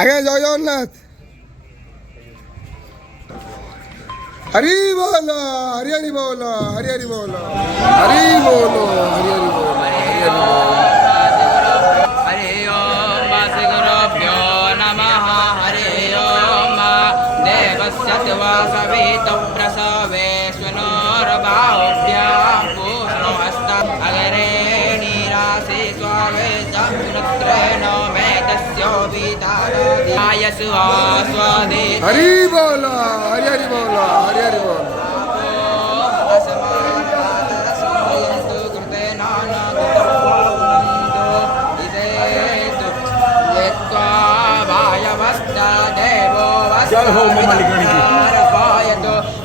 আগে জয় জগন্নাথ। হরি বল, হরি হরি বল, হরি হরি বল, হরি বল, হরি হরি বল, হরি হরি বল। हरि ओम श्री गुरुभ्यो नमः। हरि ओम देवस्य त्वा सवितुः प्रसवेश्वनोर्बाहुभ्यां पूर्णोऽस्तं अग्रे नीरासि स्वावे चतुरत्रेण मेतस्योऽभिधादति आयसु स्वदे हरि बोल, हरि हरि बोल, हरि हरि बोल।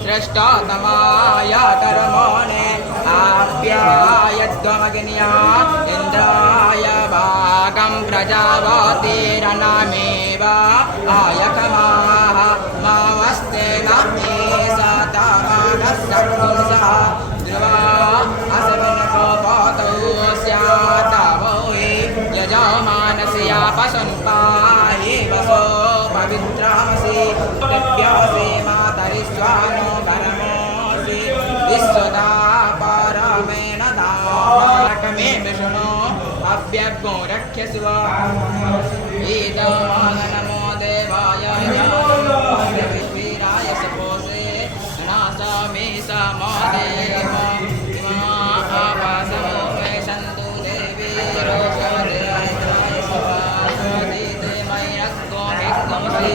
श्रेष्ठतमाय कर्मणे आप्यायध्वमग्न्या इन्द्राय भागं प्रजावतीरनमेव आयकमाः मावस्ते नमे सतमानस्सपुंसः ध्रुवा असमनकोपतौ स्यातवो हि यजमानस्य पशुन्पाहि वसो पवित्रामसि तभ्यसे मातरिस्वानो परमोऽसि विश्वदा परमेण दानकमे विष्णो अभ्यग्गो रक्ष्यस्व ईदमानमो देवाय वीराय सपोषे नासामि समदेव आपासमो मे सन्तु देवी रोषदेवाय स्वादिते मय्यग्गो हिग्गमसि